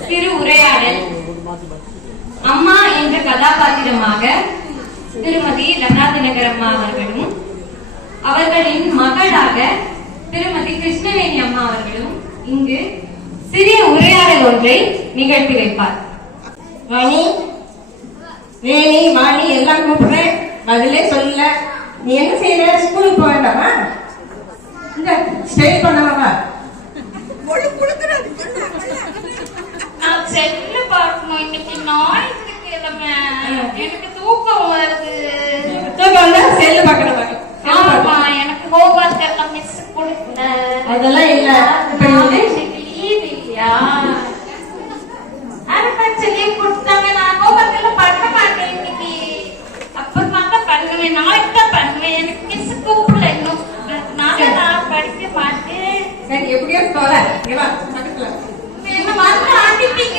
சிறு உரையாடல். அம்மா என்ற கதாபாத்திரமாக திருமதி லதா தினகர் அம்மா அவர்களும் அவர்களின் மகளாக திருமதி கிருஷ்ணவேணி அம்மா அவர்களும் இங்கு சிறிய உரையாடல் ஒன்றை நிகழ்த்தி வைப்பார். வாணி வேணி வாணி எல்லாம் கூப்பிடுறேன் பதிலே சொல்லல நீ என்ன செய்யற? ஸ்கூலுக்கு போக வேண்டாமா? இந்த ஸ்டே பண்ணவா நான் செல்ல பார்க்கணும். இன்னைக்கு ஞாயிற்றுக்கிழமை எனக்கு தூக்கம் வருது. தூக்கம் வந்தா செல்லு பார்க்கணும் ஆமா எனக்கு ஹோம்ஒர்க் எல்லாம் மிஸ் கொடுக்கல அதெல்லாம் இல்ல. இப்ப லீவ் இல்லையா? அரசாட்சி லீவ் கொடுத்தாங்க. நான் ஹோம்ஒர்க் எல்லாம் பண்ண மாட்டேன் இன்னைக்கு. அப்புறமா தான் பண்ணுவேன். நாளைக்கு தான் பண்ணுவேன். எனக்கு மிஸ் கூப்பிடல இன்னும். அதனால நான் படிக்க மாட்டேன். சரி எப்படியோ போற இங்க வா பக்கத்துல என்ன வந்து ஆண்டிப்பீங்க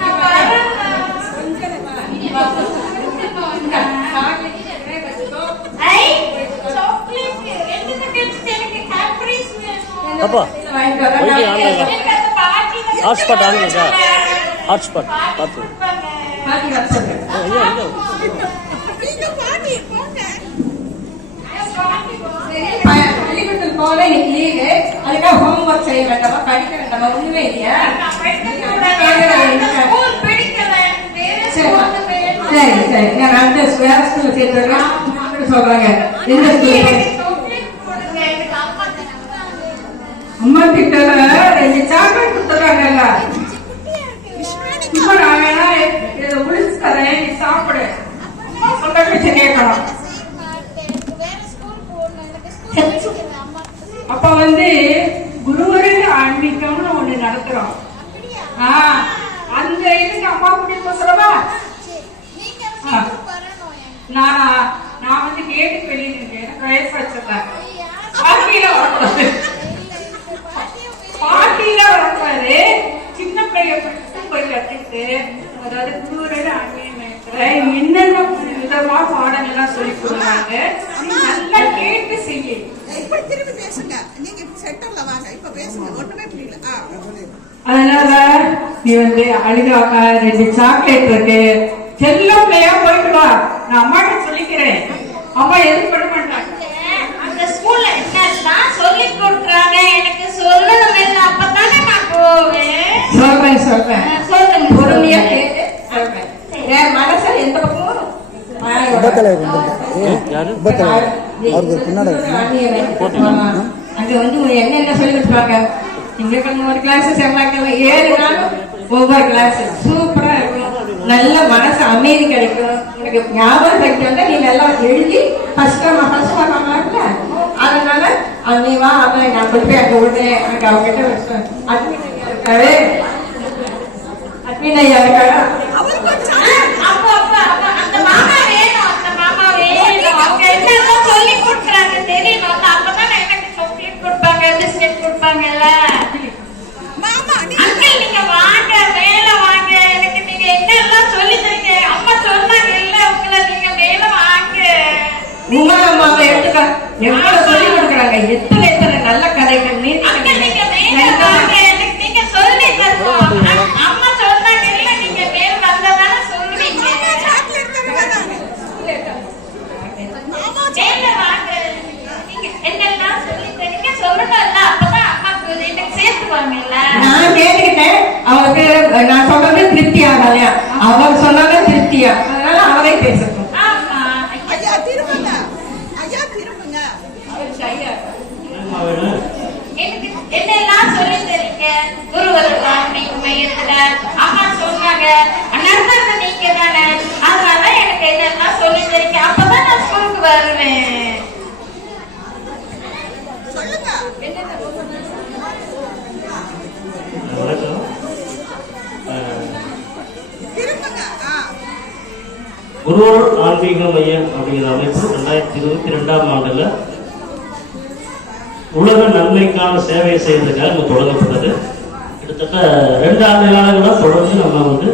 நான் வரேன் இங்க வா. இந்தா, chocolate இருக்கிறேன், வச்சுக்கோ. ஐ சாக்லேட் ரெண்டு செகண்ட்ஸ் எனக்கு ஹாப்பிஸ் வேணும் அப்பா வாங்கிட்டு வரேன். ஓகே, நான் ஆன்லைன் தான். எனக்கு அந்த பாட்டி வந்து ஹாட்ஸ்பாட் ஆன் இருக்கா? ஹாட்ஸ்பாட் பாட்டி பார்த்து கொடுப்பாங்க. பாட்டி வர சொல்றேன். ஐயா ஐயா பாட்டி வா- ப- பள்ளிக்கூடத்துக்கு போகல இன்னைக்கு லீவு அதுக்காக ஹோம்ஒர்க் செய்ய வேண்டாமா? படிக்க வேண்டாமா? ஒண்ணுமே இல்லையா? சரி. சரி. நான் அடுத்த வேற ஸ்கூல்ல சேர்த்துறேன் சொல்றாங்க. எந்த ஸ்கூல் எனக்கு சாக்லேட் கொடுங்க. எனக்கு அம்மா தந்தாங்க. அம்மா கிட்ட ரெண்டு சாக்லேட் கொடுத்துறாங்கல்ல நான் வேணா இதை உளிச்சு தரேன் நீ சாப்பிடு. பேச்சு கேட்கணும். அப்ப வந்து குருவரு ஆன்மீகம்னு ஒண்ணு நடத்துறோம். அந்த இதுக்கு அம்மா கூட்டிட்டு சொல்லவா? நான் நான் வந்து கேட்டு வெளியே இருக்கேன். எனக்கு வயசு வரக்கூடாது. பாட்டியில வரக்கூடாது சின்ன பிள்ளைய மட்டும் போய் கத்துக்கிட்டு அதாவது குருவரோட ஆன்மீகத்துல என்னென்ன விதமா பாடங்கள்லாம் சொல்லி கொடுக்குறாங்க நீ நல்லா கேட்டு செய்யு. இப்படி திரும்பி பேசுங்க. நீங்க சென்டர்ல வாங்க. இப்ப பேசுங்க. ஒண்ணுமே புரியல. அதனால நீ வந்து அழுகாம ரெண்டு சாக்லேட் இருக்கு. செல்ல பிள்ளையா போயிட்டு வா. நான் அம்மாட்ட சொல்லிக்கிறேன். அம்மா எதுவும் பண்ண மாட்டாங்க. அந்த ஸ்கூல்ல என்னெல்லாம் சொல்லி கொடுக்குறாங்க? அப்பதானே நான் போவேன். சொல்றேன் சொல்றேன். பொறுமையா. கேட்டு சொல்றேன். என் எந்த பக்கமும். அங்க வந்து என்னென்ன சொல்லி கொடுப்பாங்க திங்கட்கிழமை ஒரு கிளாஸ் செவ்வாய்க்கிழமை ஏழு நாளும் ஒவ்வொரு கிளாஸ் சூப்பரா இருக்கும். நல்ல மனசு அமைதி கிடைக்கும். உனக்கு ஞாபகம் வந்தா நீ நல்லா எழுதி ஃபர்ஸ்ட் ஃபர்ஸ்ட் அவன் நீ வா அவன் நான் கொண்டு போய் அங்க விடுறேன். எனக்கு அவகிட்ட அட்மிட் இருக்காரு. அட்மின் ஐயா இருக்காரு? கொடுப்பாங்கல்ல ஒரு ஆ, அப்போ, அப்போ, அப்போ, அந்த மாமா வேணும், அந்த மாமா வேணும். அவங்க என்னெல்லாம் சொல்லி கொடுக்குறாங்க தெரியணும். அந்த அப்பதான் எனக்கு chocolate கொடுப்பாங்க, biscuit கொடுப்பாங்கல்ல. மாமா நீ அங்கிள், நீங்க வாங்க, மேல வாங்க. எனக்கு நீங்க என்னெல்லாம் சொல்லி தரீங்க? அம்மா சொன்னாங்கல்ல, உங்களை நீங்க மேல வாங்க. உமா அம்மாவை எடுத்துக்க எவ்வளவு சொல்லி கொடுக்குறாங்க எத்தனை எத்தனை நல்ல கதைகள் நீதி அங்கிள், நீங்க மேல கதைகள் வாங்க. எனக்கு நீங்க சொல்லி தரணும். அ- அம்மா சொன்னாங்கல்ல, நீங்க மேல வந்தாதானே சொல்லுவீங்க. சாக்லேட் தருவாங்க மாமா மேல வாங்க. நீங்க என்னெல்லாம் சொல்லி தரீங்க சொல்லணும்ல அப்பதான் அம்மாக்கு எனக்கு சேர்த்துவாங்கல்ல நான் கேட்டுக்கிட்டேன் அவருக்கு நான் சொல்றது திருப்தி ஆகலையா அவர் சொன்னாங்க திருப்தியா. அதனால அவரே பேசட்டும். ஆமா. ஐயா திரும்புங்க. ஐயா திரும்புங்க. எனக்கு என்னெல்லாம் குருவர் ஆன்மீக மையம் அப்படிங்கிற அமைப்பு ரெண்டாயிரத்தி இருபத்தி ரெண்டாம் ஆண்டுல உலக நன்மைக்கான சேவை செய்வதற்காக நம்ம தொடங்கப்பட்டது. கிட்டத்தட்ட ரெண்டு ஆண்டு காலங்களாக தொடர்ந்து நம்ம வந்து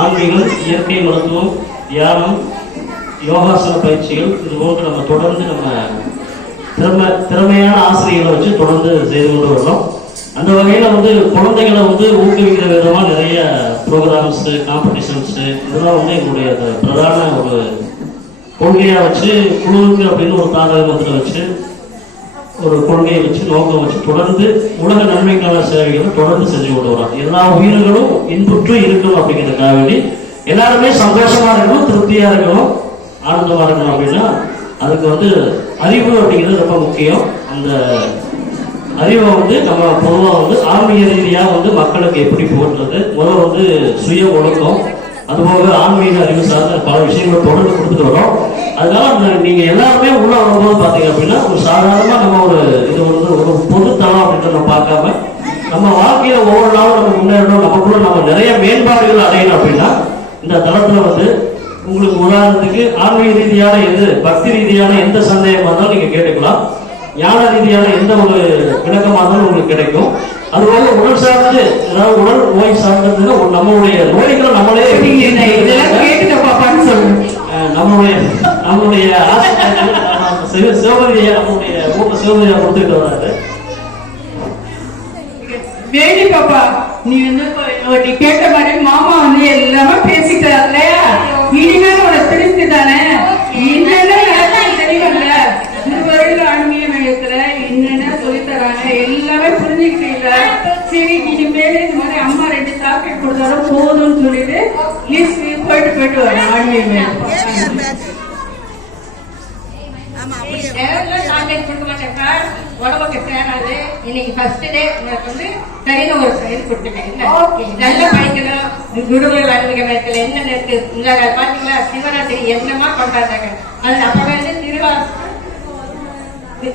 ஆன்மீகம் இயற்கை மருத்துவம் தியானம் யோகாசன பயிற்சிகள் இது போன்று நம்ம தொடர்ந்து நம்ம திறமை திறமையான ஆசிரியர்களை வச்சு தொடர்ந்து செய்து கொண்டு வர்றோம். அந்த வகையில் வந்து குழந்தைகளை வந்து ஊக்குவிக்கிற விதமாக நிறைய ப்ரோக்ராம்ஸு காம்படிஷன்ஸு இதெல்லாம் வந்து எங்களுடைய அந்த பிரதான ஒரு கொள்கையாக வச்சு குழுவுக்கு அப்படின்னு ஒரு தாரக வச்சு ஒரு கொள்கையை வச்சு நோக்கம் வச்சு தொடர்ந்து உலக நன்மைக்கான சேவைகளை தொடர்ந்து செஞ்சு கொண்டு வரோம் எல்லா உயிர்களும் இன்புற்று இருக்கணும் அப்படிங்கிறதுக்காக வேண்டி எல்லாருமே சந்தோஷமா இருக்கணும் திருப்தியா இருக்கணும் ஆனந்தமா இருக்கணும் அப்படின்னா அதுக்கு வந்து அறிவு அப்படிங்கிறது ரொம்ப முக்கியம். அந்த அறிவை வந்து நம்ம பொதுவாக வந்து ஆன்மீக ரீதியாக வந்து மக்களுக்கு எப்படி போடுறது முதல்ல வந்து சுய ஒழுக்கம் அதுபோக ஆன்மீக அறிவு சார்ந்த பல விஷயங்களை தொடர்ந்து கொடுத்துட்டு வரோம். அதனால அந்த நீங்க எல்லாருமே உள்ள வரும்போது பாத்தீங்க அப்படின்னா ஒரு சாதாரணமா நம்ம ஒரு இது வந்து ஒரு பொதுத்தளம் தளம் அப்படின்றத நம்ம பார்க்காம நம்ம வாழ்க்கையில ஒவ்வொரு நாளும் நம்ம முன்னேறணும் நமக்குள்ள நம்ம நிறைய மேம்பாடுகள் அடையணும் அப்படின்னா இந்த தளத்துல வந்து உங்களுக்கு உதாரணத்துக்கு ஆன்மீக ரீதியான எது பக்தி ரீதியான எந்த சந்தேகமாக இருந்தாலும் நீங்க கேட்டுக்கலாம். ஞான ரீதியான எந்த ஒரு விளக்கமா இருந்தாலும் உங்களுக்கு கிடைக்கும். அதுபோல உடல் சார்ந்து அதாவது உடல் நோய் சார்ந்ததுன்னா ஒரு நம்மளுடைய நோய்களை நம்மளே நம்மளுடைய நம்மளுடைய சிவபதியை நம்மளுடைய மூத்த சிவபதியை கொடுத்துட்டு வர்றாரு. வேணி பாப்பா நீ வந்து நீ கேட்ட மாதிரி மாமா வந்து எல்லாமே பேசிட்டார் இல்லையா? இனிமேல் உனக்கு தெரிஞ்சு தானே? என்னென்ன தெரியும்ல என்னென்ன சொல்லித் தராங்க எல்லாமே புரிஞ்சுக்கிட்டீங்கள சரி இனிமேல் இந்த மாதிரி அம்மா ரெண்டு சாப்பிட்டு கொடுத்தாலும் போதும்னு சொல்லிட்டு ப்ளீஸ் போயிட்டு போயிட்டு அப்படியே. தேவையில்ல சாக்லேட் கொடுக்க மாட்டேன்ப்பா உடம்புக்கு தேனாது இன்னைக்கு ஃபர்ஸ்ட் டே உனக்கு வந்து சரின்னு ஒரு செயல் கொடுத்துட்டேன்? நல்லா படிக்கணும் குருகுல ஆன்மீக மையத்தில் என்னென்ன இருக்கு? பாத்தீங்களா? சிவராத்திரி என்னமா கொண்டாடுறாங்க? அது அப்ப வந்து திருவா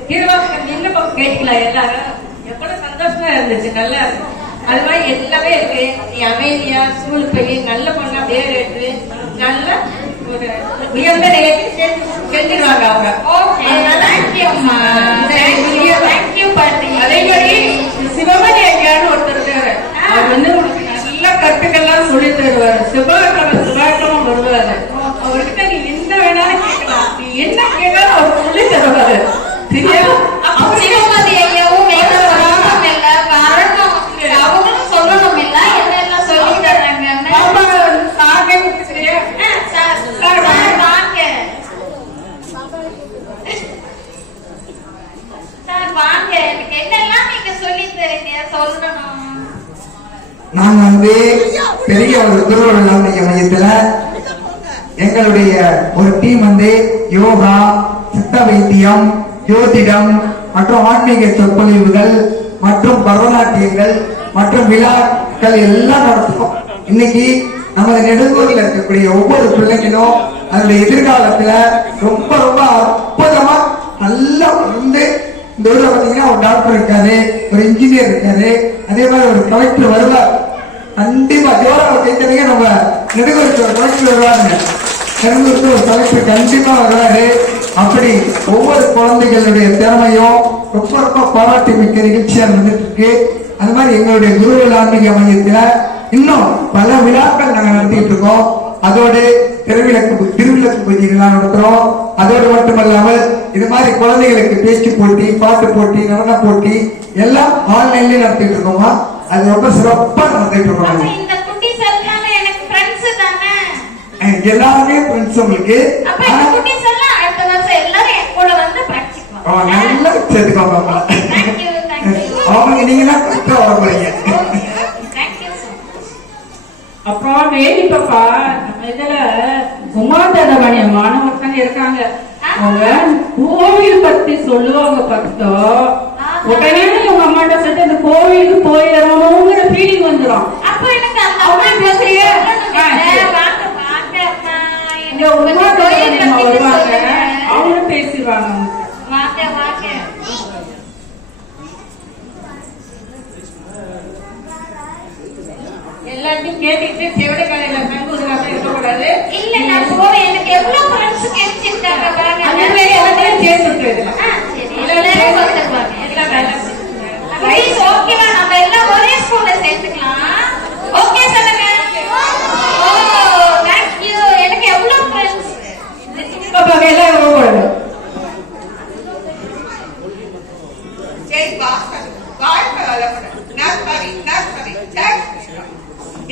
திருவாசகம் விண்ணப்பம் கேட்கலாம் எல்லாரும்? எவ்வளவு சந்தோஷமா இருந்துச்சு நல்லா இருக்கு அது மாதிரி எல்லாமே இருக்கு. நீ அமைதியா ஸ்கூலுக்கு போய் நல்ல பொண்ணா பேர் எடுத்து நல்ல ஒரு உயர்ந்த நிலைக்கு சேர்த்து செஞ்சிருவாங்க அவங்க. ஓகே அதனால தேங்க்யூ தேங்க்யூ பாட்டி. அதே மாதிரி சிவமணி ஐயான்னு ஒருத்தர் அவர் வந்து நல்ல கட்டுக்கெல்லாம் சொல்லி தருவாரு. செவ்வாய்க்கிழமை செவ்வாய்க்கிழமை வருவாரு அவர்கிட்ட நீ என்ன வேணாலும் கேட்கலாம் நீ என்ன கேட்டாலும் அவர் சொல்லி தருவாரு சரியா அப்ப சிவமதி ஐயாவும் மேல வராம இல்ல வரணும் அவங்களும் சொல்லணும் இல்ல என்னெல்லாம் சொல்லி தர்றாங்கன்னு பாப்பா சாகே சரியா ஆ, சார் சார் வாங்க சார் வாங்க எனக்கு என்னெல்லாம் நீங்க சொல்லி தரீங்க சொல்லணும் நாங்க வந்து பெரிய ஒரு திருவள்ளுவர் மையத்துல எங்களுடைய ஒரு டீம் வந்து யோகா சித்த வைத்தியம் ஜோதிடம் மற்றும் ஆன்மீக சொற்பொழிவுகள் மற்றும் பரதநாட்டியங்கள் மற்றும் விழாக்கள் எல்லாம் நடத்துவோம். இன்னைக்கு நமது நெடுங்கூரில் இருக்கக்கூடிய ஒவ்வொரு பிள்ளைங்களும் அதனுடைய எதிர்காலத்துல ரொம்ப ரொம்ப அற்புதமா நல்லா வந்து இந்த ஊர்ல பாத்தீங்கன்னா ஒரு டாக்டர் இருக்காரு ஒரு இன்ஜினியர் இருக்காரு அதே மாதிரி ஒரு கலெக்டர் வருவார். கண்டிப்பா ஜோராவை கைத்தறிங்க நம்ம நெடுங்கூருக்கு ஒரு கலெக்டர் வருவாருங்க. நெடுங்கூருக்கு ஒரு கலெக்டர் கண்டிப்பா வருவாரு. அப்படி ஒவ்வொரு குழந்தைகளுடைய திறமையும் ரொம்ப ரொம்ப பாராட்டு மிக்க நிகழ்ச்சியா நடந்துட்டு இருக்கு அது மாதிரி எங்களுடைய குரு ஆன்மீக மையத்துல இன்னும் பல விழாக்கள் நாங்க நடத்திட்டு இருக்கோம். அதோடு திருவிளக்கு திருவிளக்கு பூஜைகள்லாம் நடத்துறோம். அதோடு மட்டுமல்லாமல் இது மாதிரி குழந்தைகளுக்கு பேச்சு போட்டி பாட்டு போட்டி நடன போட்டி எல்லாம் ஆன்லைன்லயே நடத்திட்டு இருக்கோமா அது ரொம்ப சிறப்பா நடத்திட்டு இருக்கோம். நாங்க. தானே? எல்லாருமே ஃப்ரெண்ட்ஸ் உங்களுக்கு. நல்லா சேர்த்துக்கோங்க அவங்க நீங்கன்னா கரெக்டா வர போறீங்க. அப்புறம் வேணி பாப்பா. இதுல அம்மான்னு ஒருத்தங்க இருக்காங்க. அவங்க கோவில் பத்தி சொல்லுவாங்க பத்தோ உடனே உங்க அம்மாட்ட சொல்லிட்டு அந்த கோவிலுக்கு போயிடணுங்கிற ஃபீலிங் வந்துடும் அப்ப எனக்கு அந்த எல்லாத்தையும் கேட்டுட்டு செவிட கடையில உருவாக்க இருக்கக்கூடாது. இல்ல நான் போறேன். எனக்கு எவ்வளவு ஃப்ரெண்ட்ஸ் கிடைச்சிருக்காங்க பாருங்க. அந்த மாதிரி எல்லாத்தையும் வந்துருவாங்க. எல்லாம் வேலை Guys, okay வா? நம்ம எல்லாம் ஒரே ஸ்கூல்ல சேர்த்துக்கலாம். ஓகே சொல்லுங்க. ஓ தேங்க் யூ எனக்கு எவ்வளவு ஃப்ரெண்ட்ஸ் பாப்பா எல்லாம் போடுங்க ஜெய் பாஸ்கர் வாழ்க்கை வளமுடன்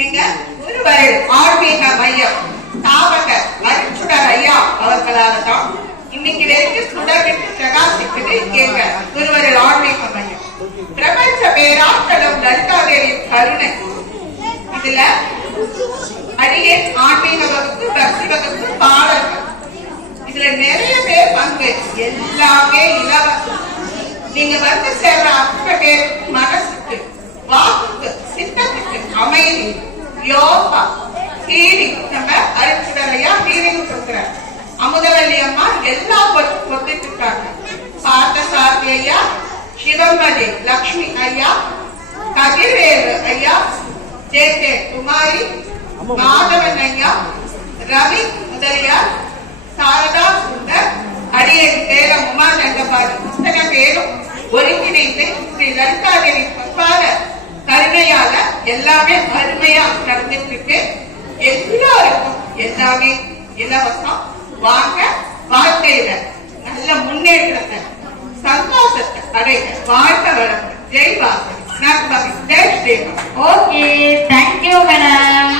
எங்க ஒருவர் ஆன்மீக மையம் தாவக அருச்சுடர் ஐயா அவர்களால தான் இன்னைக்கு வரைக்கும் சுடர்விட்டு பிரகாசிக்குது எங்க ஒருவர் ஆன்மீக மையம் பிரபஞ்ச பேராக்களும் லலிதாதேவியின் கருணை. இதுல அடியே ஆன்மீக வகுப்பு பக்தி வகுப்பு பாடல்கள். இதுல நிறைய பேர் பங்கு எல்லாமே இலவசம். நீங்க வந்து சேர்ற அத்தனை பேர் மனசுக்கு வாக்குக்கு சித்தத்துக்கு அமைதி. யோகா. ஹீலிங் நம்ம அரிச்சுடலையா ஹீலிங் கொடுக்குறார். அமுதவல்லி அம்மா எல்லா பொருளும் கொடுத்துட்டு இருக்காங்க பார்த்த ஐயா சிவமதி லக்ஷ்மி ஐயா கதிர்வேலு ஐயா ஜே கே குமாரி மாதவன் ஐயா ரவி முதலியார் சாரதா சுந்தர் அடியன் பேர உமா தங்கபாடி இத்தனை பேரும் ஒருங்கிணைந்து ஸ்ரீ லலிதாதேவி பொற்பாத கருணையால எல்லாமே அருமையா நடந்துட்டு இருக்கு. எல்லாருக்கும் எல்லாமே இலவசம் வாங்க வாழ்க்கையில நல்ல முன்னேற்றத்தை சந்தோஷத்தை அடைய வாழ்க வளம் ஜெய் வாசன் நற்பவி Jai Shriram okay thank you madam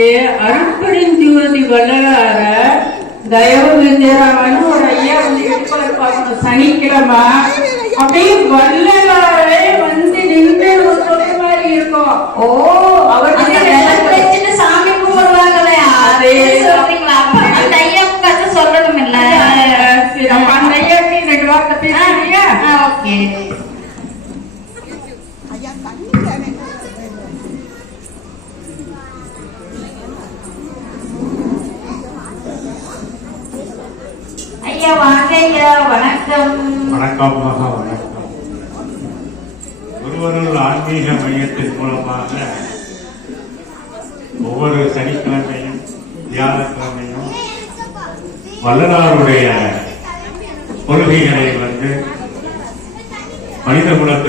வள்ளலார்னு சொல்லிட்டு அருட்பெருஞ்சோதி வள்ளலார தயவு செஞ்சாராமன்னு ஒரு ஐயா வந்து எடுப்பாரு பார்க்கணும். சனிக்கிழமை அப்படியே வள்ளலாரே வந்து நின்று ஒரு சொல்ற மாதிரி இருக்கும். ஓ அவர் அந்த வந்து விளக்கு வச்சுட்டு சாமி கும்பிடுவாங்களே அது அதே சொல்றீங்களா அப்ப அந்த ஐயாவுக்கு கதை சொல்லணும் இல்ல சரி, அப்ப அந்த ஐயாக்கு ரெண்டு வார்த்தை பேசுறீங்க ஓகே ஐயா தண்ணி தானே ஐயா வாங்க ஐயா வணக்கம் வணக்கம் மகா வணக்கம் ஒருவருள் ஆன்மீக மையத்தின் மூலமாக ஒவ்வொரு சனிக்கிழமையும் வியாழக்கிழமையும் வள்ளலாருடைய கொள்கைகளை வந்து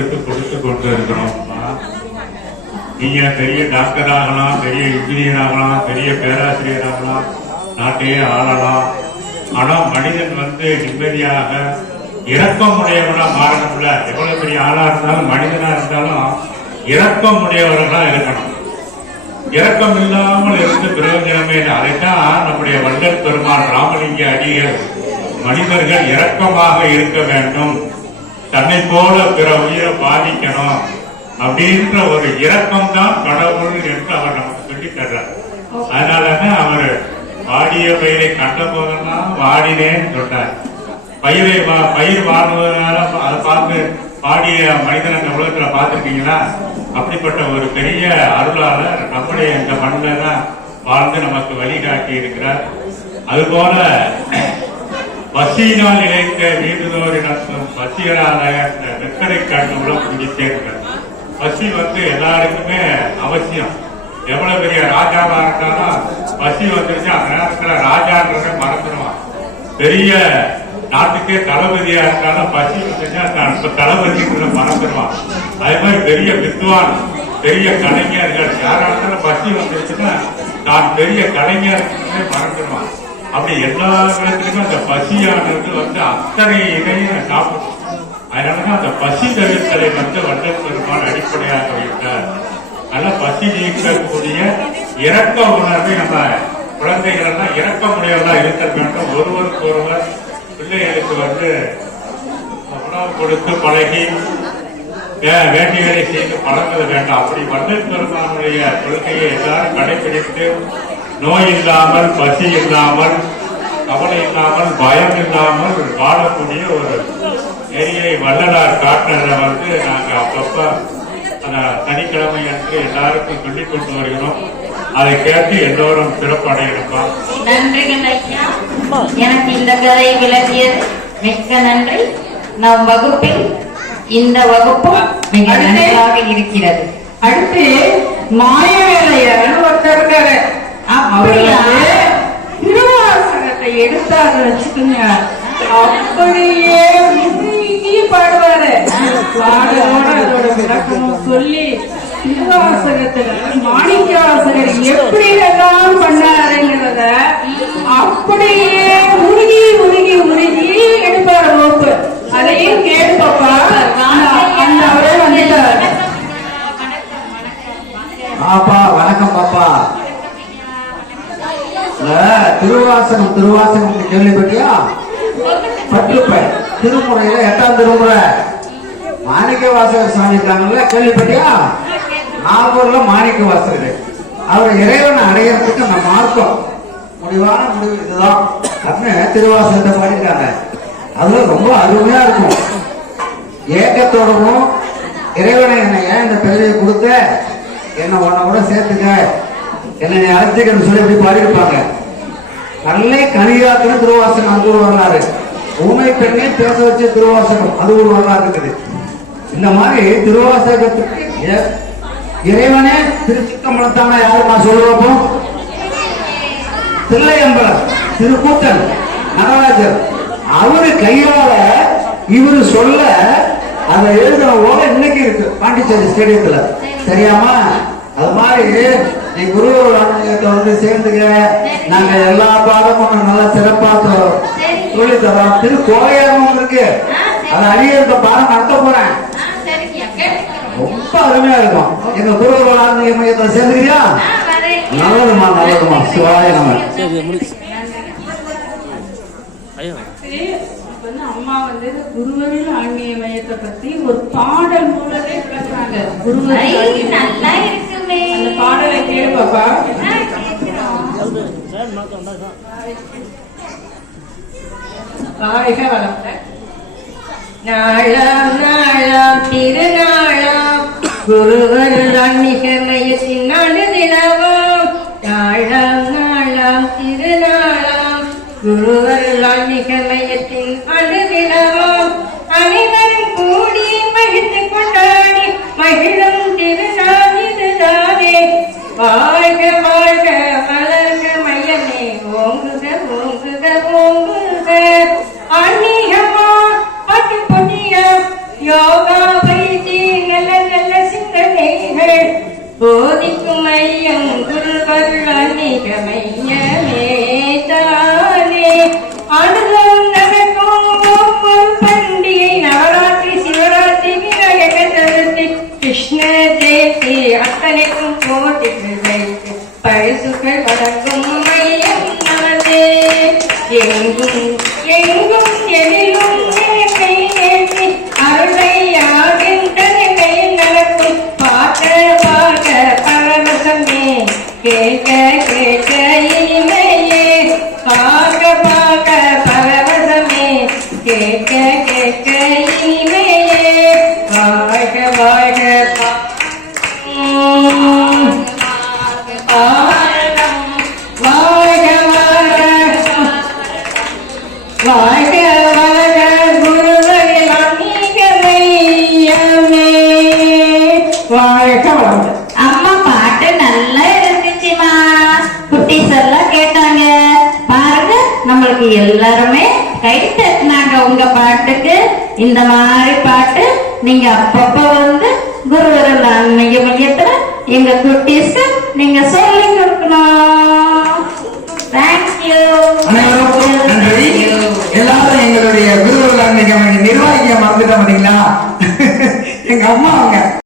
மனித கொடுத்து கொண்டு இருக்கிறோம் நீங்க பெரிய டாக்டர் ஆகலாம் பெரிய இன்ஜினியர் ஆகலாம் பெரிய பேராசிரியர் ஆகலாம் நாட்டையே ஆளலாம். ஆனா மனிதன் வந்து நிம்மதியாக இரக்கம் உடையவனா மாறணும்ல. எவ்வளவு பெரிய ஆளா இருந்தாலும் மனிதனா இருந்தாலும் இரக்கம் உடையவர்களா இருக்கணும். இரக்கம் இல்லாமல் இருந்து பிரயோஜனமே இல்லை. அதைத்தான் நம்முடைய வள்ளல் பெருமான் ராமலிங்க அடிகள் மனிதர்கள் இரக்கமாக இருக்க வேண்டும். தன்னை போல பிற உயிரை பாதிக்கணும் அப்படின்ற ஒரு இரக்கம் தான் கடவுள் என்று அவர் நமக்கு சொல்லி தர்றார். அதனாலதான் அவர் வாடிய பயிரை கண்ட போதெல்லாம் வாடினேன்னு சொன்னார் பயிரை பயிர் வாடுவதனால அதை பார்த்து பாடிய மனிதன் அந்த உலகத்துல பார்த்திருக்கீங்களா? அப்படிப்பட்ட ஒரு பெரிய அருளாளர் நம்முடைய இந்த மண்ணில் தான் வாழ்ந்து நமக்கு வழிகாட்டி இருக்கிறார் அதுபோல பசியினால் இழைத்த வீடுதோறு நடத்தும் பசியராலய வெக்கரை கண்ணுடன் குடித்தேர்கள் பசி வந்து எல்லாருக்குமே அவசியம். எவ்வளவு பெரிய ராஜாவா இருந்தாலும் பசி வந்துருச்சு அந்த நேரத்துல ராஜான்றத மறந்துடுவான். பெரிய நாட்டுக்கே தளபதியா இருந்தாலும் பசி வந்துச்சுன்னா தான் தளபதின்றத மறந்துடுவான். அதே மாதிரி பெரிய வித்வான் பெரிய கலைஞர்கள் யாரா பசி வந்துருச்சுன்னா தான் பெரிய கலைஞர் மறந்துடுவான். அப்படி எல்லா விதத்திலுமே அந்த பசியானது வந்து அத்தனை இதையும் சாப்பிடும். அதனாலதான் அந்த பசி தவிர்த்தலை வந்து வண்டல் பெருமான் அடிப்படையாக வைத்தார். அதனால பசி நீக்கக்கூடிய இறக்க உணர்வை நம்ம குழந்தைகள் எல்லாம் இரக்கமுடையவர்களா இருக்க வேண்டும். ஒருவருக்கு ஒருவர் பிள்ளைகளுக்கு வந்து உணவு கொடுத்து பழகி வேண்டிகளை செய்து பழங்குவது வேண்டாம். அப்படி வள்ளல் பெருமானுடைய கொள்கையை எல்லாரும் கடைபிடித்து நோய் இல்லாமல் பசி இல்லாமல் கவலை இல்லாமல் பயம் இல்லாமல் வாழக்கூடிய ஒரு நெறியை வள்ளலார் காட்டுறத வந்து நாங்க அப்பப்ப அந்த சனிக்கிழமை அன்று எல்லாருக்கும் சொல்லிக் கொண்டு வருகிறோம். அதை கேட்டு எல்லோரும் சிறப்படையிருப்பான் நன்றிகள் ஐயா. எனக்கு இந்த கதை விளக்கியது மிக்க நன்றி. நம் வகுப்பில் இந்த வகுப்பும் மிக? நன்றாக இருக்கிறது. அடுத்து மாயவேலையர்னு ஒருத்தர் இருக்காரு அவர் எடுத்தாரு வச்சுக்கோங்க. அப்படியே முழுகி பாடுவாரு. பாடலோட அதோட விளக்கமும் சொல்லி திருவாசகத்துல மாணிக்காசகர் எப்படி எல்லாம் பண்ணாருங்கிறத அப்படியே உருகி உருகி உருகி எடுப்பார் ரோப்பு அதையும் கேட்பப்பா அந்த அவரே வந்துட்டார். பாப்பா வணக்கம் பாப்பா. திருவாசகம் திருவாசகம் கேள்விப்பட்டியா? பட்டுப்பை திருமுறையில எட்டாம் திருமுறை. மாணிக்க வாசகர் சாமி இருக்காங்கல்ல கேள்விப்பட்டியா? நாகூர்ல மாணிக்க வாசகர். அவரை இறைவனை அடையிறதுக்கு அந்த மார்க்கம் முடிவான முடிவு இதுதான். அப்படின்னு திருவாசகத்தை பாடிட்டாங்க அதுல ரொம்ப அருமையா இருக்கும். ஏக்கத்தோடவும் இறைவனை என்னை ஏன் இந்த பெருமையை கொடுத்த? என்ன உன்னை கூட சேர்த்துக்க. என்னை நீ அழைச்சிக்கன்னு சொல்லி எப்படி பாடியிருப்பாங்க. நல்ல கனியாக்குன திருவாசகம் அது ஒரு வரலாறு. ஊமை பெண்ணை பேச வச்ச துருவாசனம் அது ஒரு வரலாறு இருக்குது. இந்த மாதிரி திருவாசகத்துக்கு இ- இறைவனே யாரு யாருமா சொல்லுவோம் தில்லையம்பலம் திருக்கூத்தன் நடராஜர். அவரு கையால இவரு சொல்ல அதை எழுதின ஓலை இன்னைக்கு இருக்கு பாண்டிச்சேரி ஸ்டேடியத்துல. தெரியாமா? அது மாதிரி நீ குரு ஆன்மீகத்தை வந்து சேர்ந்துக்க நாங்க எல்லா பாடமும் நல்லா சிறப்பா சொ- சொல்லித் தரோம். திரு கோவையாகவும் இருக்கு. அதை அழியறத பாடம் நடத்த போறேன். ரொம்ப அருமையா இருக்கும். எங்க குரு ஆன்மீக மையத்தை சேர்ந்துக்கிறியா? நல்லதுமா நல்லதுமா சிவாய நம்ம அம்மா வந்து குருவரில் ஆன்மீக மையத்தை பத்தி ஒரு பாடல் மூலமே. நல்லா அந்த பாடலை கேளு பாப்பா? வாழ்க வளமுடன் நாளாம் நாளாம் திருநாளாம். குருவருள் ஆன்மீக நாளாம் நாளாம் திருநாளாம். பரிசுகள் வழங்கும் மையம் நமதே எங்கும் எங்கும் எதிலும் நினைப்பை ஏற்றி அருளை நடக்கும். பரவசமே கேட்க இந்த மாதிரி பாட்டு நீங்க அப்பப்ப வந்து குருவரல் ஆன்மீக மையத்துல எங்க குட்டீஸ்க்கு நீங்க சொல்லி கொடுக்கணும். தேங்க்யூ எல்லாரும் எங்களுடைய குருவர்கள் ஆன்மீக